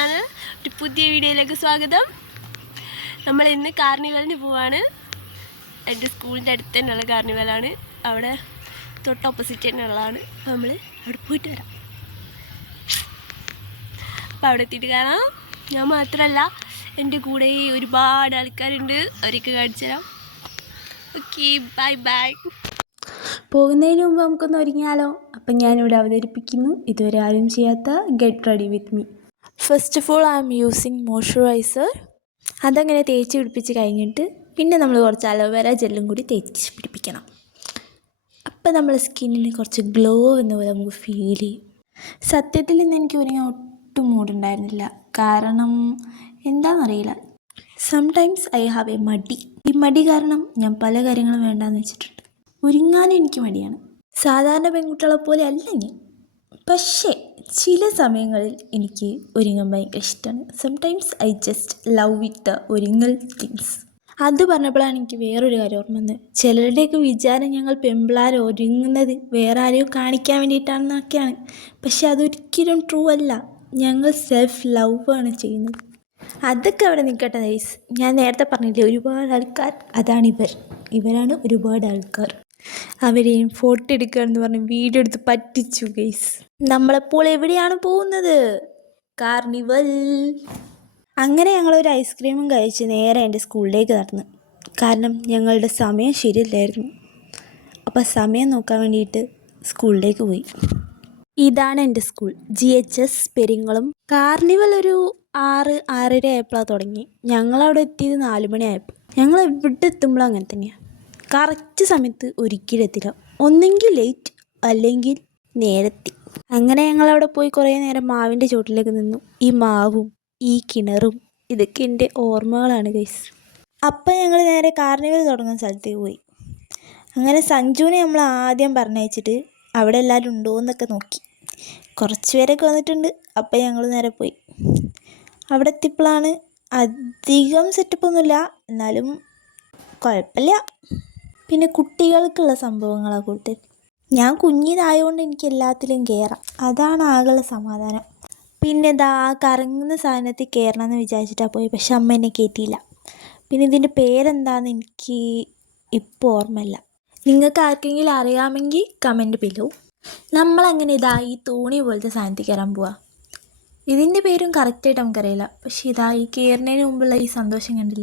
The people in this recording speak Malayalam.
എന്താണ് ഒരു പുതിയ വീഡിയോയിലേക്ക് സ്വാഗതം. നമ്മൾ ഇന്ന് കാർണിവലിന് പോവാണ്. എൻ്റെ സ്കൂളിൻ്റെ അടുത്ത് തന്നെയുള്ള കാർണിവലാണ്. അവിടെ തൊട്ട് ഓപ്പോസിറ്റ് തന്നെയുള്ളതാണ്. അപ്പോൾ നമ്മൾ അവിടെ പോയിട്ട് വരാം. അപ്പോൾ അവിടെ എത്തിയിട്ട് കാണാം. ഞാൻ മാത്രമല്ല, എൻ്റെ കൂടെ ഒരുപാട് ആൾക്കാരുണ്ട്. അവരൊക്കെ കാണിച്ചു തരാം. Okay, bye bye. പോകുന്നതിന് മുമ്പ് നമുക്കൊന്ന് ഒരുങ്ങിയാലോ? അപ്പം ഞാനിവിടെ അവതരിപ്പിക്കുന്നു ഇതുവരെ ആരും ചെയ്യാത്ത get ready with me. First of all I M using moisturiser. അതങ്ങനെ തേച്ച് പിടിപ്പിച്ച് കഴിഞ്ഞിട്ട് പിന്നെ നമ്മൾ കുറച്ച് അലോവേര ജെല്ലും കൂടി തേച്ച് പിടിപ്പിക്കണം. അപ്പം നമ്മുടെ സ്കിന്നിന് കുറച്ച് ഗ്ലോ എന്ന പോലെ നമുക്ക് ഫീൽ ചെയ്യും. സത്യത്തിൽ ഇന്ന് എനിക്ക് ഒരുങ്ങാൻ ഒട്ടും മൂടുണ്ടായിരുന്നില്ല. കാരണം എന്താണെന്നറിയില്ല, സംടൈംസ് ഐ ഹാവ് എ മടി. ഈ മടി കാരണം ഞാൻ പല കാര്യങ്ങളും വേണ്ടാന്ന് വെച്ചിട്ടുണ്ട്. ഒരുങ്ങാനും എനിക്ക് മടിയാണ്. സാധാരണ പെൺകുട്ടികളെ പോലെ അല്ല ഞാൻ. പക്ഷേ ചില സമയങ്ങളിൽ എനിക്ക് ഒരുങ്ങാൻ ഭയങ്കര ഇഷ്ടമാണ്. Sometimes I just love with the ഒരുങ്ങൽ തിങ്സ്. അത് പറഞ്ഞപ്പോഴാണ് എനിക്ക് വേറൊരു കാര്യം ഓർമ്മ വന്നത്. ചിലരുടെയൊക്കെ വിചാരം ഞങ്ങൾ പെൺപിള്ളേർ ഒരുങ്ങുന്നത് വേറെ ആരെയോ കാണിക്കാൻ വേണ്ടിയിട്ടാണെന്നൊക്കെയാണ്. പക്ഷെ അതൊരിക്കലും ട്രൂ അല്ല. ഞങ്ങൾ സെൽഫ് ലവ് ആണ് ചെയ്യുന്നത്. അതൊക്കെ അവിടെ നിൽക്കട്ടെ ഗൈസ്. ഞാൻ നേരത്തെ പറഞ്ഞില്ലേ, ഒരുപാട് ആൾക്കാർ, ഇവരാണ് ഒരുപാട് ആൾക്കാർ. അവരെയും ഫോട്ടോ എടുക്കുക എന്ന് പറഞ്ഞ് വീഡിയോ എടുത്ത് പറ്റിച്ചു ഗൈസ്. നമ്മളെപ്പോൾ എവിടെയാണ് പോകുന്നത്? കാർണിവൽ. അങ്ങനെ ഞങ്ങളൊരു ഐസ്ക്രീമും കഴിച്ച് നേരെ എൻ്റെ സ്കൂളിലേക്ക് നടന്നു. കാരണം ഞങ്ങളുടെ സമയം ശരിയല്ലായിരുന്നു. അപ്പോൾ സമയം നോക്കാൻ വേണ്ടിയിട്ട് സ്കൂളിലേക്ക് പോയി. ഇതാണ് എൻ്റെ സ്കൂൾ, GHS പെരിങ്ങളം. കാർണിവൽ ഒരു 6-6:30 ആയപ്പോഴാണ് തുടങ്ങി. ഞങ്ങളവിടെ എത്തിയത് 4 മണിയായപ്പോൾ. ഞങ്ങൾ എവിടെ എത്തുമ്പോഴും അങ്ങനെ തന്നെയാണ്. കറക്റ്റ് സമയത്ത് ഒരിക്കലും എത്തില്ല. ഒന്നെങ്കിൽ ലേറ്റ് അല്ലെങ്കിൽ നേരത്തെ. അങ്ങനെ ഞങ്ങളവിടെ പോയി കുറേ നേരം മാവിൻ്റെ ചുവട്ടിലേക്ക് നിന്നു. ഈ മാവും ഈ കിണറും ഇതൊക്കെ എൻ്റെ ഓർമ്മകളാണ് ഗൈസ്. അപ്പം ഞങ്ങൾ നേരെ കാർണിവൽ തുടങ്ങുന്ന സ്ഥലത്തേക്ക് പോയി. അങ്ങനെ സഞ്ജുവിനെ നമ്മൾ ആദ്യം പറഞ്ഞയച്ചിട്ട് അവിടെ എല്ലാവരും ഉണ്ടോ എന്നൊക്കെ നോക്കി. കുറച്ച് പേരൊക്കെ വന്നിട്ടുണ്ട്. അപ്പം ഞങ്ങൾ നേരെ പോയി. അവിടെ എത്തിയപ്പോഴാണ്, അധികം സെറ്റപ്പൊന്നുമില്ല, എന്നാലും കുഴപ്പമില്ല. പിന്നെ കുട്ടികൾക്കുള്ള സംഭവങ്ങളാണ് കൊടുത്തത്. ഞാൻ കുഞ്ഞിതായതുകൊണ്ട് എനിക്ക് എല്ലാത്തിലും കയറാം. അതാണ് ആകെയുള്ള സമാധാനം. പിന്നെ ഇതാ കറങ്ങുന്ന സാധനത്തിൽ കയറണമെന്ന് വിചാരിച്ചിട്ടാണ് പോയി. പക്ഷെ അമ്മ എന്നെ കയറ്റിയില്ല. പിന്നെ ഇതിൻ്റെ പേരെന്താണെന്ന് എനിക്ക് ഇപ്പോൾ ഓർമ്മയില്ല. നിങ്ങൾക്ക് ആർക്കെങ്കിലും അറിയാമെങ്കിൽ കമൻറ്റ് ബിലോ. നമ്മളങ്ങനെ ഇതാ ഈ തോണി പോലത്തെ സാധനത്തിൽ കയറാൻ പോവാം. ഇതിൻ്റെ പേരും കറക്റ്റായിട്ട് നമുക്കറിയില്ല. പക്ഷേ ഇതാ ഈ കയറുന്നതിന് മുമ്പുള്ള ഈ സന്തോഷം കണ്ടില്ല.